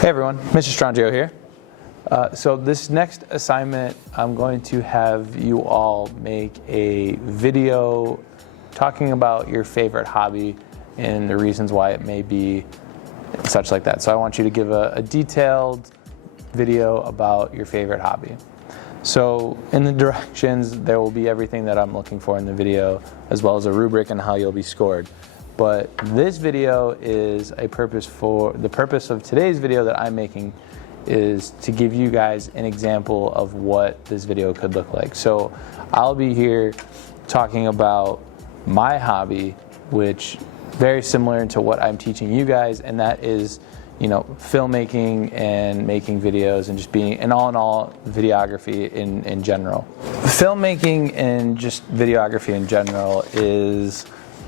Hey everyone, Mr. Strangio here. So this next assignment, I'm going to have you all make a video talking about your favorite hobby and the reasons why it may be such like that. So I want you to give a detailed video about your favorite hobby. So in the directions, there will be everything that I'm looking for in the video, as well as a rubric and how you'll be scored. But this video is the purpose of today's video that I'm making is to give you guys an example of what this video could look like. So I'll be here talking about my hobby, which very similar to what I'm teaching you guys, and that is, you know, filmmaking and making videos and just being, and all in all, videography in general. Filmmaking and just videography in general is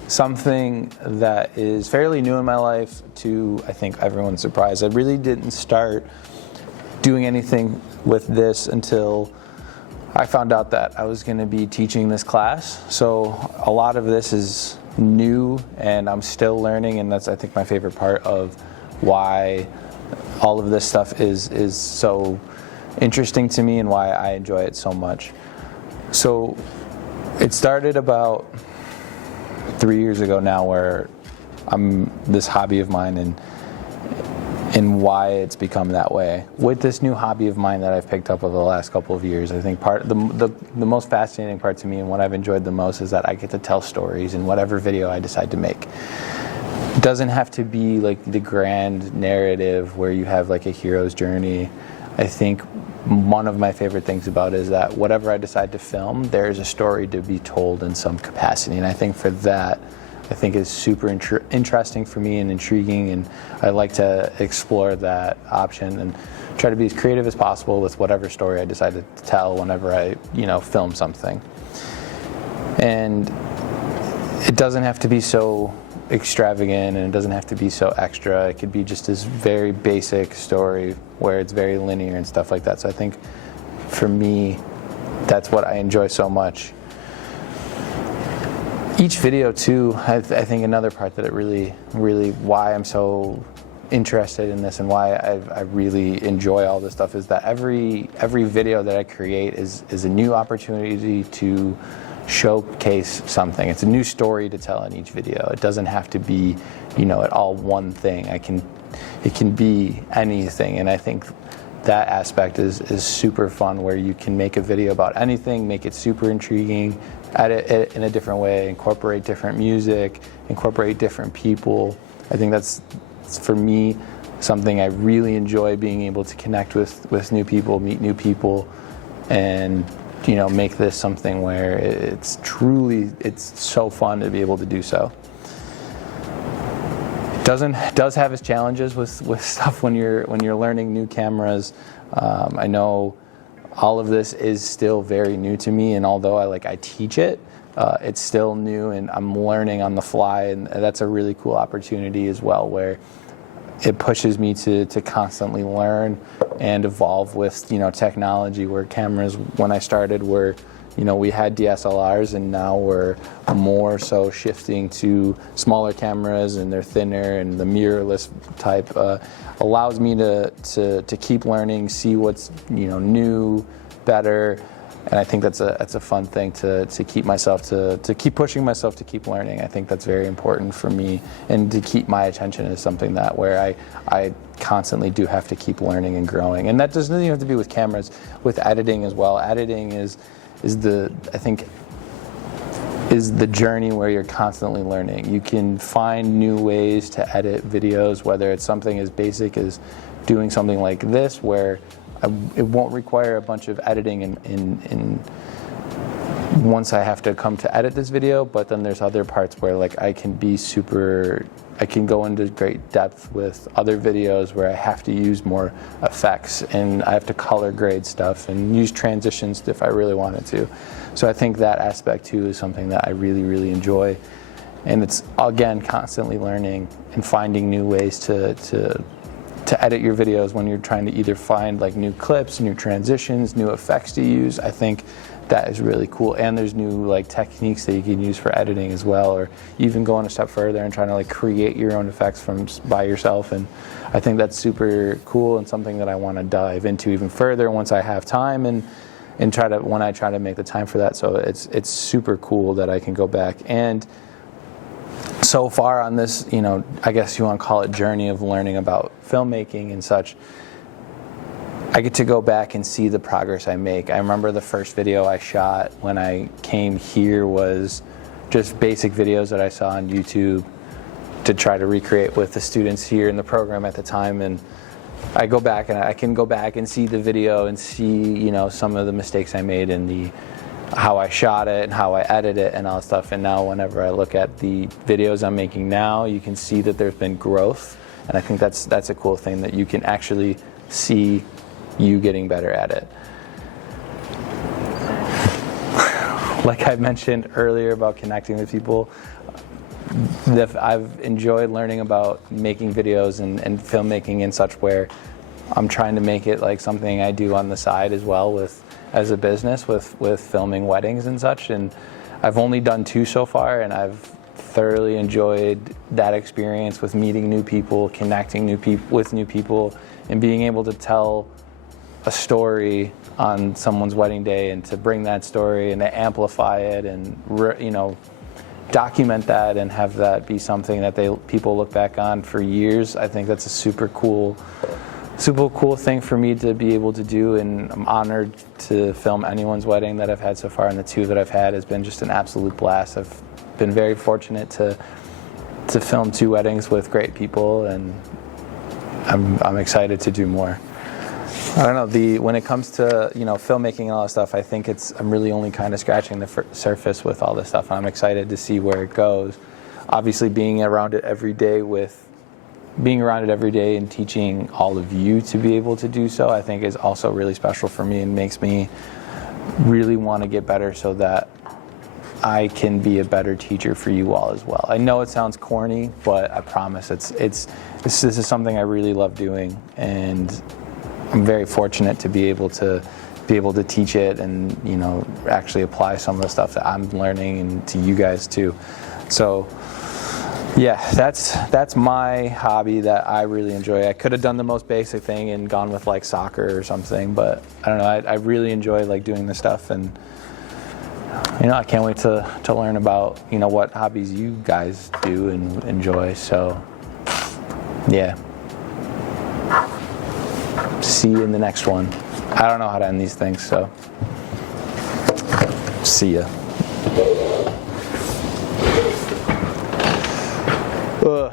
something that is fairly new in my life to, I think, everyone's surprise. I really didn't start doing anything with this until I found out that I was going to be teaching this class. So a lot of this is new and I'm still learning, and that's, I think, my favorite part of why all of this stuff is so interesting to me and why I enjoy it so much. So it started about 3 years ago now, where this hobby of mine and why it's become that way. With this new hobby of mine that I've picked up over the last couple of years, I think the most fascinating part to me and what I've enjoyed the most is that I get to tell stories in whatever video I decide to make. It doesn't have to be like the grand narrative where you have like a hero's journey. I think one of my favorite things about it is that whatever I decide to film, there's a story to be told in some capacity. And I think for that, I think is super interesting for me and intriguing, and I like to explore that option and try to be as creative as possible with whatever story I decide to tell whenever I, film something. And it doesn't have to be so extravagant, and it doesn't have to be so extra. It could be just this very basic story where it's very linear and stuff like that. So I think for me, that's what I enjoy so much. Each video too, I think another part that it really why I'm so interested in this and why I really enjoy all this stuff is that every video that I create is a new opportunity to showcase something. It's a new story to tell in each video. It doesn't have to be, at all one thing. It can be anything, and I think that aspect is super fun, where you can make a video about anything, make it super intriguing, edit it in a different way, incorporate different music, incorporate different people. I think that's, for me, something I really enjoy, being able to connect with new people, meet new people, and make this something where it's so fun to be able to do so. It does have its challenges with stuff when you're learning new cameras. I know all of this is still very new to me, and although I teach it, it's still new and I'm learning on the fly, and that's a really cool opportunity as well, where it pushes me to constantly learn and evolve with technology, where cameras, when I started, were we had DSLRs, and now we're more so shifting to smaller cameras, and they're thinner, and the mirrorless type allows me to keep learning, see what's new, better. And I think that's a fun thing to keep myself to keep pushing myself to keep learning. I think that's very important for me, and to keep my attention is something that where I constantly do have to keep learning and growing. And that doesn't even have to be with cameras, with editing as well. Editing is the journey where you're constantly learning. You can find new ways to edit videos, whether it's something as basic as doing something like this, where it won't require a bunch of editing in once I have to come to edit this video, but then there's other parts where I can go into great depth with other videos where I have to use more effects, and I have to color grade stuff and use transitions if I really wanted to. So I think that aspect too is something that I really enjoy, and it's, again, constantly learning and finding new ways to edit your videos when you're trying to either find new clips, new transitions, new effects to use. I think that is really cool. And there's new like techniques that you can use for editing as well, or even going a step further and trying to like create your own effects by yourself. And I think that's super cool and something that I want to dive into even further once I have time and when I try to make the time for that. So it's super cool that I can go back. And so far on this, I guess you want to call it journey of learning about filmmaking and such, I get to go back and see the progress I make. I remember the first video I shot when I came here was just basic videos that I saw on YouTube to try to recreate with the students here in the program at the time. And I go back and I can go back and see the video and see, some of the mistakes I made in how I shot it and how I edit it and all that stuff. And now whenever I look at the videos I'm making now, you can see that there's been growth. And I think that's a cool thing, that you can actually see you getting better at it. Like I mentioned earlier about connecting with people, I've enjoyed learning about making videos and filmmaking and such, where I'm trying to make it like something I do on the side as well as a business with filming weddings and such. And I've only done 2 so far, and I've thoroughly enjoyed that experience with meeting new people, connecting with new people, and being able to tell a story on someone's wedding day, and to bring that story and to amplify it and document that and have that be something that people look back on for years. I think that's a super cool thing for me to be able to do, and I'm honored to film anyone's wedding that I've had so far, and the 2 that I've had has been just an absolute blast. I've been very fortunate to film 2 weddings with great people, and I'm excited to do more. I don't know, when it comes to filmmaking and all that stuff, I think I'm really only kind of scratching the surface with all this stuff, and I'm excited to see where it goes. Obviously, being around it every day and teaching all of you to be able to do so, I think is also really special for me, and makes me really want to get better so that I can be a better teacher for you all as well. I know it sounds corny, but I promise this is something I really love doing, and I'm very fortunate to be able to teach it and actually apply some of the stuff that I'm learning and to you guys too. So yeah, that's my hobby that I really enjoy. I could have done the most basic thing and gone with like soccer or something, but I don't know. I really enjoy like doing this stuff, and I can't wait to learn about what hobbies you guys do and enjoy. So yeah. See you in the next one. I don't know how to end these things, so see ya. Ugh.